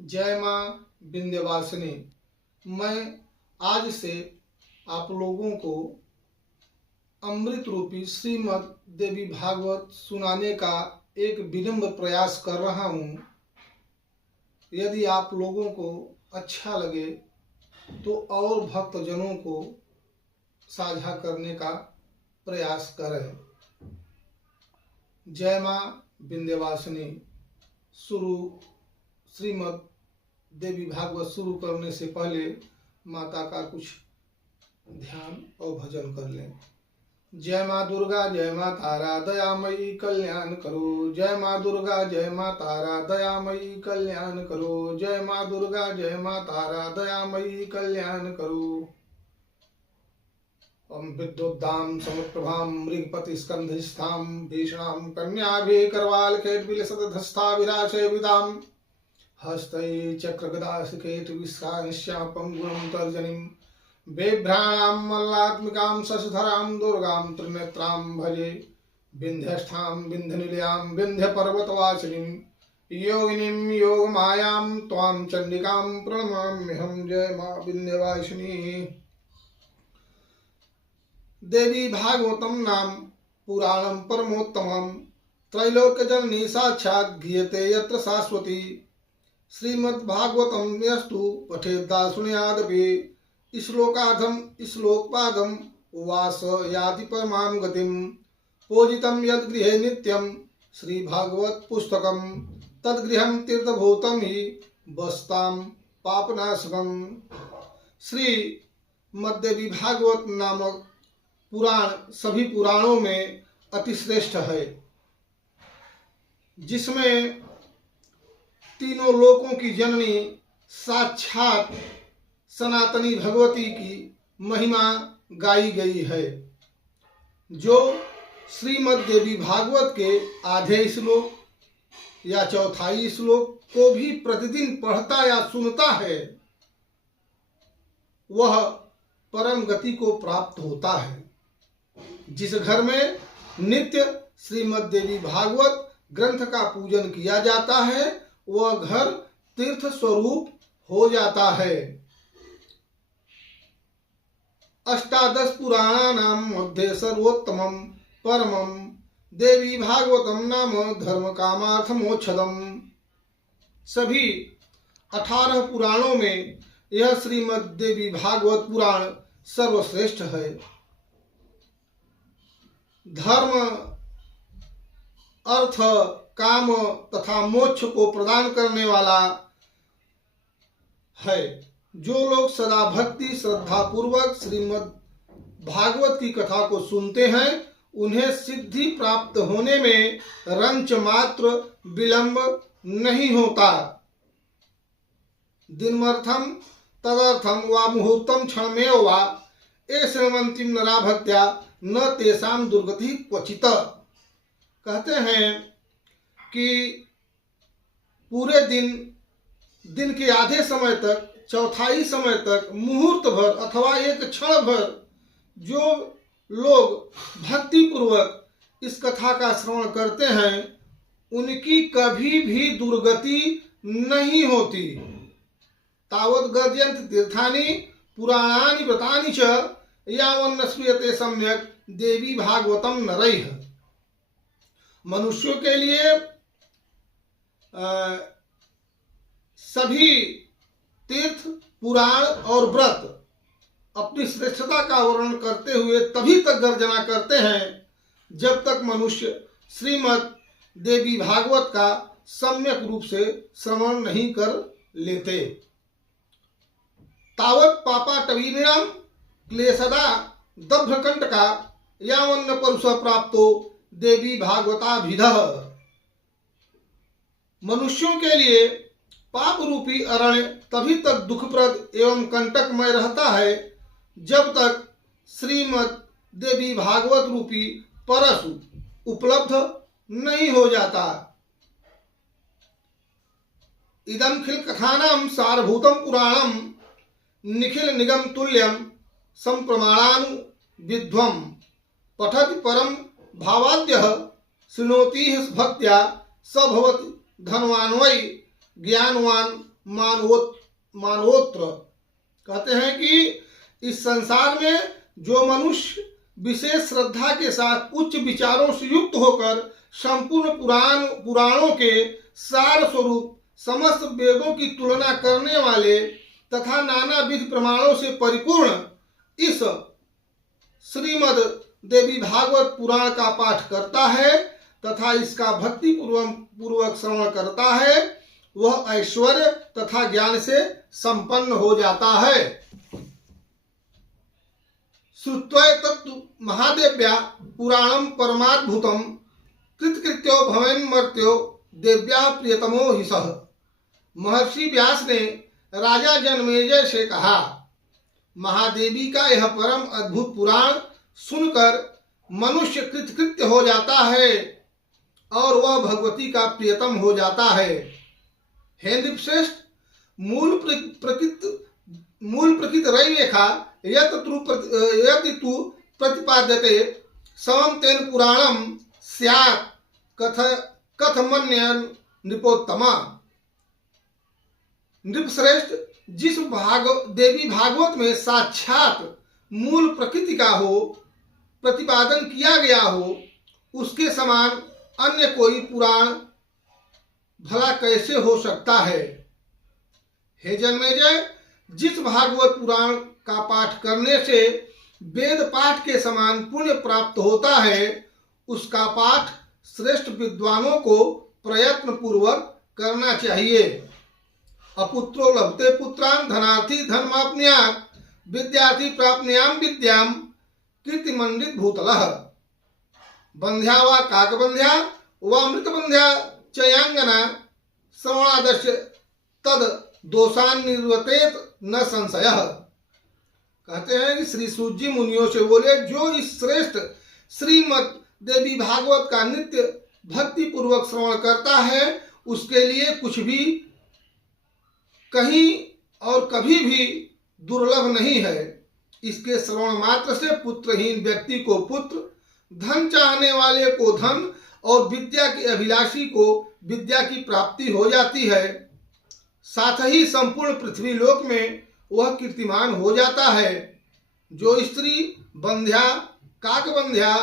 जय माँ विंध्यवासिनी। मैं आज से आप लोगों को अमृत रूपी श्रीमद् देवी भागवत सुनाने का एक विनम्र प्रयास कर रहा हूँ। यदि आप लोगों को अच्छा लगे तो और भक्तजनों को साझा करने का प्रयास करें। जय माँ विंध्यवासिनी। श्रीमद् देवी भागवत शुरू करने से पहले माता का कुछ ध्यान और भजन कर लें। जय माँ दुर्गा जय माँ तारा दयामयी कल्याण करो। जय माँ दुर्गा जय माँ तारा दयामयी कल्याण करो। जय माँ दुर्गा जय माँ तारा दयामयी कल्याण करो। ओम विद्युद्दाम समुप्रभाम मृगपति स्कंधस्थाम भीषणाम कन्याभि करवाल केटविलसतधस्था विराशय विदाम हस्तै चक्रगदाशिखेट विश्राश्यापं गुणं तर्जनीं बेभ्राणां मल्लात्मिकां शशधरां दुर्गां त्रिनेत्रां भजे विन्ध्यष्ठां विन्ध्यनिलयां विन्ध्यपर्वतवासिनीं योगिनीं योगमायां त्वां चण्डिकां प्रणमाम्यहं। जय माँ विंध्यवासिनी। देवी भागवतम नाम पुराणं परमोत्तमं त्रैलोक्यजननी साक्षात् गीयते यत्र शाश्वती। श्रीमद्भागवतम यस्तु पठेद्धा शृणुयादपि श्लोकार्धम श्लोकपादम उवास याति परमां गतिम। पूजितं यद्गृहे नित्यं श्री भागवत पुस्तकं तद्गृहं तीर्थभूतं हि वस्तां पापनाशकम्। श्रीमद्देवी भागवत नामक पुराण सभी पुराणों में अतिश्रेष्ठ है, जिसमें तीनों लोकों की जननी साक्षात सनातनी भगवती की महिमा गाई गई है। जो श्रीमद् देवी भागवत के आधे श्लोक या चौथाई श्लोक को भी प्रतिदिन पढ़ता या सुनता है, वह परम गति को प्राप्त होता है। जिस घर में नित्य श्रीमद् देवी भागवत ग्रंथ का पूजन किया जाता है, वह घर तीर्थ स्वरूप हो जाता है। अष्टादश पुराणानां मध्ये सर्वोत्तमं परमं देवी भागवतम नाम धर्म कामार्थ मोक्षदम। सभी 18 पुराणों में यह श्रीमद् देवी भागवत पुराण सर्वश्रेष्ठ है। धर्म अर्थ काम तथा मोक्ष को प्रदान करने वाला है। जो लोग सदा भक्ति श्रद्धा पूर्वक श्रीमद् भागवत की कथा को सुनते हैं, उन्हें सिद्धि प्राप्त होने में रंच मात्र विलंब नहीं होता। दिनमर्थम तदर्थम वा मुहूर्तम क्षणमेव वा एषमन्तिम नरा भक्त्या न तेषां दुर्गति क्वचित। कहते हैं कि पूरे दिन के आधे समय तक, चौथाई समय तक, मुहूर्त भर अथवा एक क्षण भर जो लोग भक्ति पूर्वक इस कथा का श्रवण करते हैं, उनकी कभी भी दुर्गति नहीं होती। तावत् गर्जन्त तीर्थानि पुराणानि व्रतानि च यावन्न श्रूयते सम्यक देवी भागवतम नरैः। मनुष्यों के लिए सभी तीर्थ पुराण और व्रत अपनी श्रेष्ठता का वर्णन करते हुए तभी तक गर्जना करते हैं जब तक मनुष्य श्रीमद् देवी भागवत का सम्यक रूप से श्रवण नहीं कर लेते। तावत् पापाटवीनां क्लेशदा दभ्रकंटका यावन्न परुष प्राप्तो देवी भागवताभिधः। मनुष्यों के लिए पाप रूपी अरण्य तभी तक दुखप्रद एवं कंटकमय रहता है जब तक श्रीमद् देवी भागवत रूपी परस उपलब्ध नहीं हो जाता। इदं खिल कथानां सारभूतं पुराणं निखिल निगम तुल्यं संप्रमाणानु विध्वं पठति परम भावाद्यः शृणोति भक्त्या स भवति धनवान वै ज्ञानवान मानवोत्र। कहते हैं कि इस संसार में जो मनुष्य विशेष श्रद्धा के साथ उच्च विचारों से युक्त होकर संपूर्ण पुराणों के सार स्वरूप समस्त वेदों की तुलना करने वाले तथा नानाविध प्रमाणों से परिपूर्ण इस श्रीमद् देवी भागवत पुराण का पाठ करता है तथा इसका भक्ति पूर्वक श्रवण करता है, वह ऐश्वर्य तथा ज्ञान से संपन्न हो जाता है। श्रुत्वै तत्तु महादेव्या पुराणम परमाद्भुतम कृतकृत्यो भवेन्मर्त्यो देव्या प्रियतमो हि सः। महर्षि व्यास ने राजा जनमेजय से कहा, महादेवी का यह परम अद्भुत पुराण सुनकर मनुष्य कृतकृत्य हो जाता है और वह भगवती का प्रियतम हो जाता है। हे नृपश्रेष्ठ, मूल प्रकृत रैरेखा यत तु प्रतिपाद्यते समं तेन पुराणम स्यात् कथमन्यन् नृपोत्तमा। नृपश्रेष्ठ, जिस देवी भागवत में साक्षात मूल प्रकृति का प्रतिपादन किया गया हो, उसके समान अन्य कोई पुराण भला कैसे हो सकता है। हे जन्मेजय, जिस भागवत पुराण का पाठ करने से वेद पाठ के समान पुण्य प्राप्त होता है, उसका पाठ श्रेष्ठ विद्वानों को प्रयत्न पूर्वक करना चाहिए। अपुत्रो लभते पुत्रान धनार्थी धनमाप्नुयात् विद्यार्थी प्राप्नुयाम विद्याम कीर्तिमंडित भूतलः। बंध्या वा काकबंध्या वा मृतबंध्या चयांगना श्रवणादस्य तद दोषान निर्वर्तेत न संशयः। कहते हैं कि श्री सूत जी मुनियों से बोले, जो इस श्रेष्ठ श्रीमद् देवी भागवत का नित्य भक्ति पूर्वक श्रवण करता है, उसके लिए कुछ भी कहीं और कभी भी दुर्लभ नहीं है। इसके श्रवण मात्र से पुत्रहीन व्यक्ति को पुत्र, धन चाहने वाले को धन और विद्या के अभिलाषी को विद्या की प्राप्ति हो जाती है। साथ ही संपूर्ण पृथ्वी लोक में वह कीर्तिमान हो जाता है। जो स्त्री बंध्या, काकबंध्या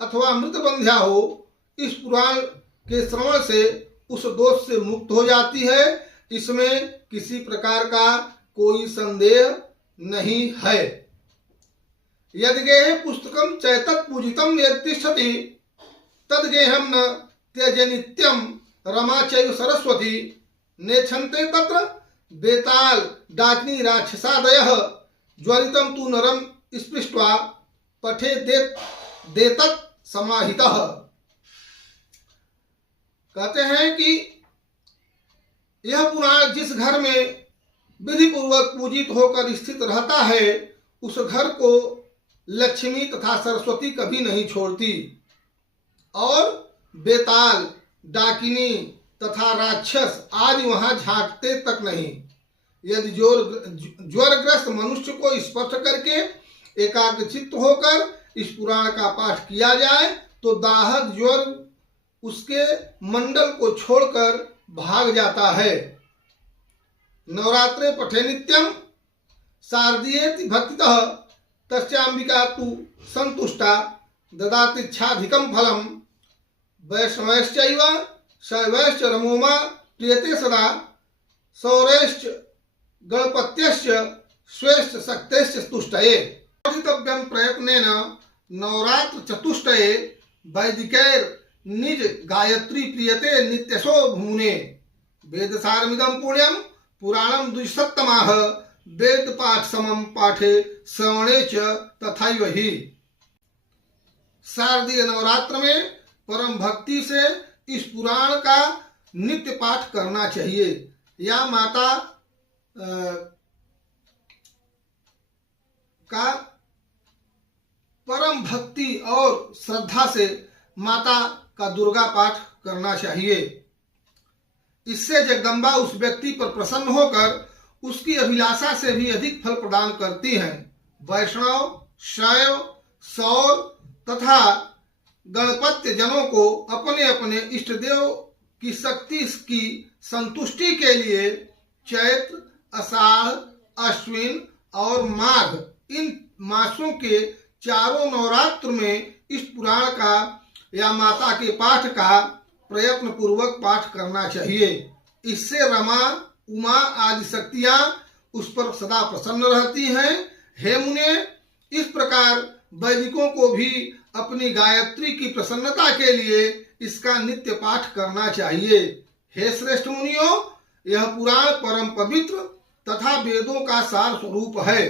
अथवा मृतबंध्या हो, इस पुराण के श्रवण से उस दोष से मुक्त हो जाती है। इसमें किसी प्रकार का कोई संदेह नहीं है। यद्गेह पुस्तकम चैतत् पूजितम यत्तिष्ठति तद्गेहम न त्यज नित्यम रमा चैव सरस्वती नेक्षन्ते तत्र बेताल डाकिनी राक्षसादयः ज्वलितम तु नरम स्पृष्ट्वा पठे देतत् समाहितः। कहते हैं कि यह पुराण जिस घर में विधि पूर्वक पूजित होकर स्थित रहता है, उस घर को लक्ष्मी तथा सरस्वती कभी नहीं छोड़ती और बेताल, डाकिनी तथा राक्षस आदि वहां झांकते तक नहीं। यदि ज्वरग्रस्त मनुष्य को स्पर्श करके एकाग्रचित्त होकर इस पुराण का पाठ किया जाए तो दाहक ज्वर उसके मंडल को छोड़कर भाग जाता है। नवरात्रे पठे नित्यम शारदीयेति भक्तितः तस्याम्बिका तु संतुष्टा ददातिच्छाधिकं फलम वैष्णवैश्चैव शैवैश्च रमोमा प्रियते सदा सौरैश्च गणपत्यश्च स्वेश्च शक्तेश्च तुष्टये। वर्धितव्यं प्रयत्नेन नवरात्र चतुष्टये वैदिकैर् निज गायत्री प्रियते नित्यशो भूने। वेदसारमिदं पुण्यं पुराणं द्विशतमाह वेद पाठ समम पाठे श्रवणे च तथैव ही। शारदीय नवरात्र में परम भक्ति से इस पुराण का नित्य पाठ करना चाहिए। या माता का परम भक्ति और श्रद्धा से माता का दुर्गा पाठ करना चाहिए। इससे जगदम्बा उस व्यक्ति पर प्रसन्न होकर उसकी अभिलाषा से भी अधिक फल प्रदान करती हैं। वैष्णव, शैव, सौर तथा गणपत्य जनों को अपने अपने इष्ट देव की शक्ति की संतुष्टि के लिए चैत्र, आषाढ़, अश्विन और माघ, इन मासों के चारों नवरात्र में इस पुराण का या माता के पाठ का प्रयत्न पूर्वक पाठ करना चाहिए। इससे रमा, उमा आदि शक्तियां उस पर सदा प्रसन्न रहती हैं। हे मुने, इस प्रकार वैदिकों को भी अपनी गायत्री की प्रसन्नता के लिए इसका नित्य पाठ करना चाहिए। हे श्रेष्ठ मुनियों, यह पुराण परम पवित्र तथा वेदों का सार स्वरूप है।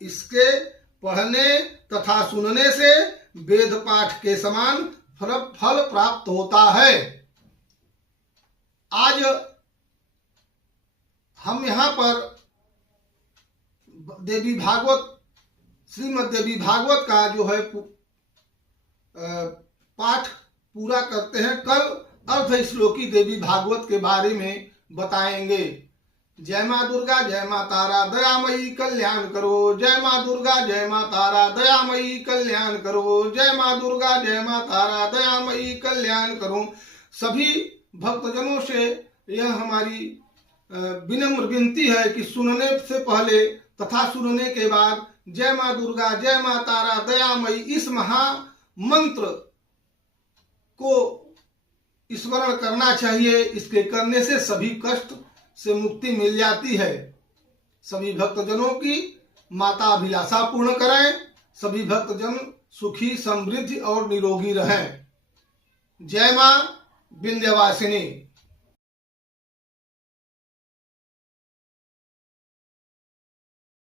इसके पढ़ने तथा सुनने से वेद पाठ के समान फल प्राप्त होता है। आज हम यहाँ पर देवी भागवत, श्रीमद् देवी भागवत का जो है पाठ पूरा करते हैं। कल अर्ध श्लोकी देवी भागवत के बारे में बताएंगे। जय माँ दुर्गा, जय माँ तारा, दयामयी कल्याण करो। जय माँ दुर्गा, जय माँ तारा, दयामयी कल्याण करो। जय माँ दुर्गा, जय माँ तारा, दयामयी कल्याण करो। सभी भक्तजनों से यह हमारी विनम्र विनती है कि सुनने से पहले तथा सुनने के बाद जय माँ दुर्गा, जय माँ तारा, दयामयी इस महामंत्र को स्मरण करना चाहिए। इसके करने से सभी कष्ट से मुक्ति मिल जाती है। सभी भक्तजनों की माता अभिलाषा पूर्ण करें। सभी भक्तजन सुखी, समृद्धि और निरोगी रहें। जय माँ विंध्यवासिनी।